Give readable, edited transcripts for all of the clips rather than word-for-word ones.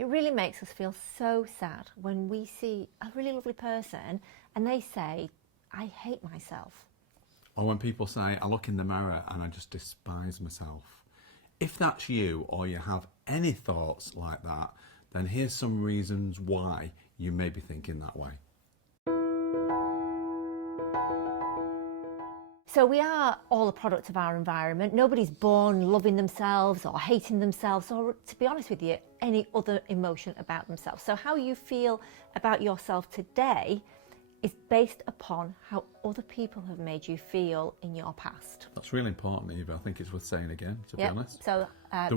It really makes us feel so sad when we see a really lovely person and they say, I hate myself. Or when people say, I look in the mirror and I just despise myself. If that's you, or you have any thoughts like that, then here's some reasons why you may be thinking that way. So we are all a product of our environment. Nobody's born loving themselves or hating themselves or, to be honest with you, any other emotion about themselves. So how you feel about yourself today is based upon how other people have made you feel in your past. That's really important, Eva. I think it's worth saying again, to be honest. So the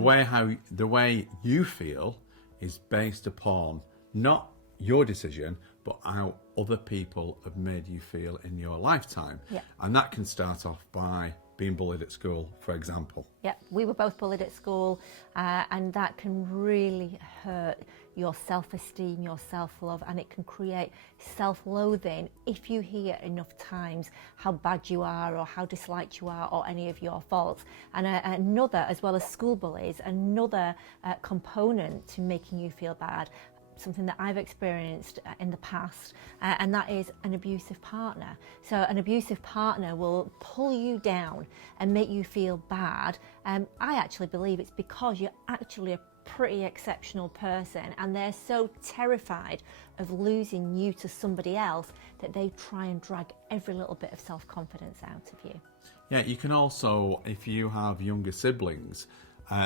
way you feel is based upon not your decision, but how other people have made you feel in your lifetime. Yeah. And that can start off by being bullied at school, for example. Yeah, we were both bullied at school, and that can really hurt your self-esteem, your self-love, and it can create self-loathing if you hear enough times how bad you are or how disliked you are or any of your faults. And another, as well as school bullies, another component to making you feel bad, something that I've experienced in the past, and that is an abusive partner. So an abusive partner will pull you down and make you feel bad. I actually believe it's because you're actually a pretty exceptional person and they're so terrified of losing you to somebody else that they try and drag every little bit of self-confidence out of you. Yeah, you can also, if you have younger siblings,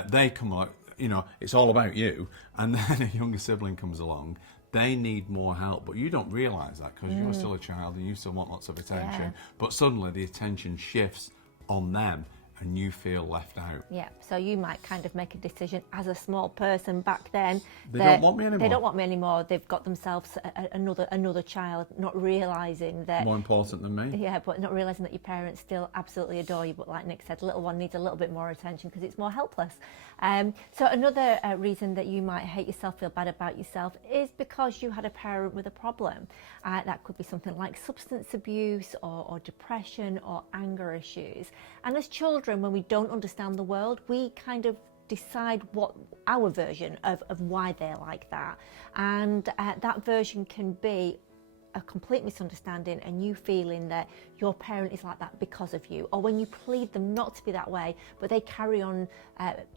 they come out, you know, it's all about you, and then a younger sibling comes along, they need more help, but you don't realise that because you're still a child and you still want lots of attention. Yeah. But suddenly the attention shifts on them and you feel left out. Yeah, so you might kind of make a decision as a small person back then. They don't want me anymore. They don't want me anymore. They've got themselves another child, not realising that... More important than me. Yeah, but not realising that your parents still absolutely adore you, but like Nick said, the little one needs a little bit more attention because it's more helpless. So another reason that you might hate yourself, feel bad about yourself, is because you had a parent with a problem. That could be something like substance abuse or depression or anger issues. And as children, when we don't understand the world, we kind of decide what our version of why they're like that. And that version can be a complete misunderstanding and you feeling that your parent is like that because of you, or when you plead them not to be that way but they carry on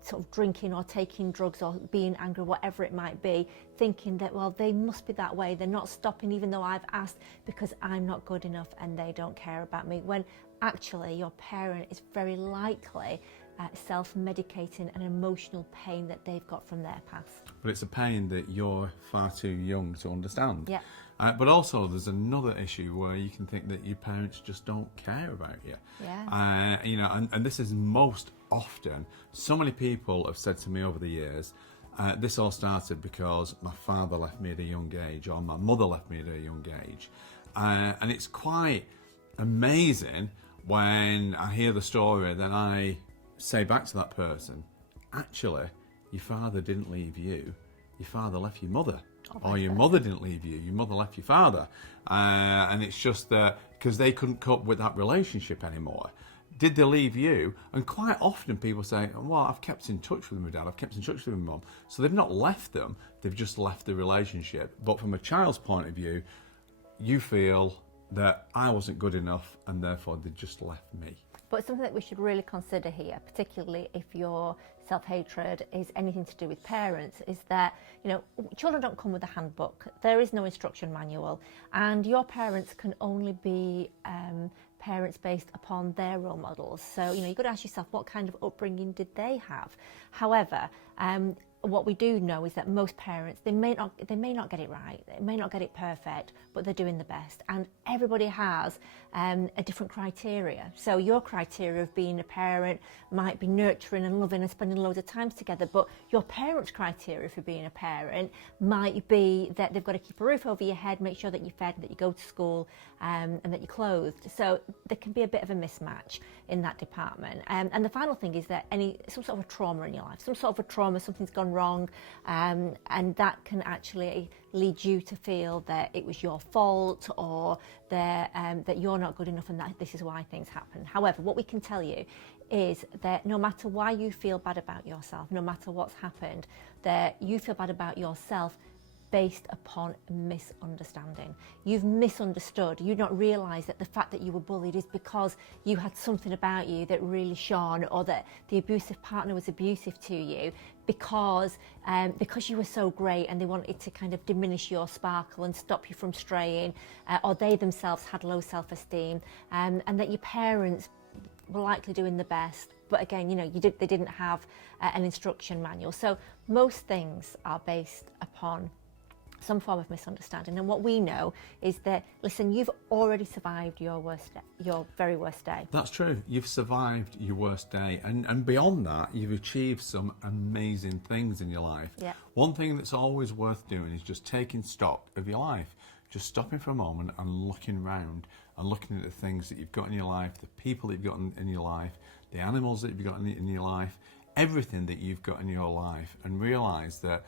sort of drinking or taking drugs or being angry, whatever it might be, thinking that, well, they must be that way, they're not stopping even though I've asked because I'm not good enough and they don't care about me, when actually your parent is very likely self-medicating an emotional pain that they've got from their past. But it's a pain that you're far too young to understand. Yeah. But also there's another issue where you can think that your parents just don't care about you. Yeah. You know, and this is most often, so many people have said to me over the years, this all started because my father left me at a young age or my mother left me at a young age. And it's quite amazing when I hear the story, then I say back to that person, actually, your father didn't leave you, your father left your mother. Or your mother didn't leave you, your mother left your father. And it's just that because they couldn't cope with that relationship anymore. Did they leave you? And quite often people say, well, I've kept in touch with my dad, I've kept in touch with my mum. So they've not left them, they've just left the relationship. But from a child's point of view, you feel that I wasn't good enough and therefore they just left me. But something that we should really consider here, particularly if your self-hatred is anything to do with parents, is that, you know, children don't come with a handbook. There is no instruction manual, and your parents can only be parents based upon their role models. So, you know, you've got to ask yourself, what kind of upbringing did they have? However, what we do know is that most parents, they may not get it right, they may not get it perfect, but they're doing the best. And everybody has a different criteria. So your criteria of being a parent might be nurturing and loving and spending loads of time together, but your parents' criteria for being a parent might be that they've got to keep a roof over your head, make sure that you're fed, that you go to school, and that you're clothed. So there can be a bit of a mismatch in that department. And the final thing is that some sort of a trauma in your life, some sort of a trauma, something's gone gone wrong, and that can actually lead you to feel that it was your fault, or that you're not good enough and that this is why things happen. However, what we can tell you is that no matter why you feel bad about yourself, no matter what's happened, that you feel bad about yourself based upon misunderstanding. You've misunderstood. You don't realise that the fact that you were bullied is because you had something about you that really shone, or that the abusive partner was abusive to you because you were so great and they wanted to kind of diminish your sparkle and stop you from straying, or they themselves had low self-esteem, and that your parents were likely doing the best. But again, they didn't have an instruction manual. So most things are based upon some form of misunderstanding. And what we know is that, listen, you've already survived your very worst day. That's true. You've survived your worst day. And beyond that, you've achieved some amazing things in your life. Yeah. One thing that's always worth doing is just taking stock of your life. Just stopping for a moment and looking around and looking at the things that you've got in your life, the people that you've got in your life, the animals that you've got in your life, everything that you've got in your life, and realise that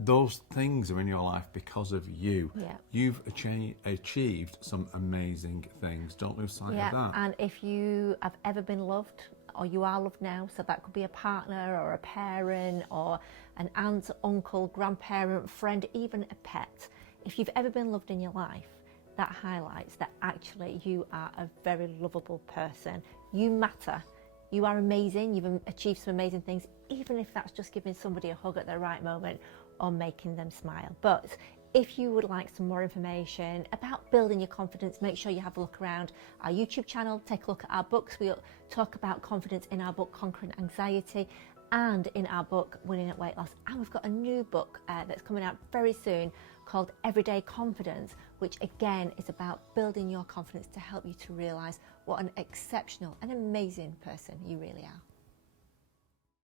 those things are in your life because of you. Yeah. You've achieved some amazing things. Don't lose sight of that. And if you have ever been loved, or you are loved now, so that could be a partner or a parent or an aunt, uncle, grandparent, friend, even a pet. If you've ever been loved in your life, that highlights that actually you are a very lovable person. You matter. You are amazing. You've achieved some amazing things, even if that's just giving somebody a hug at the right moment or making them smile. But if you would like some more information about building your confidence, make sure you have a look around our YouTube channel, take a look at our books. We talk about confidence in our book, Conquering Anxiety, and in our book, Winning at Weight Loss. And we've got a new book that's coming out very soon called Everyday Confidence, which again is about building your confidence to help you to realise what an exceptional and amazing person you really are.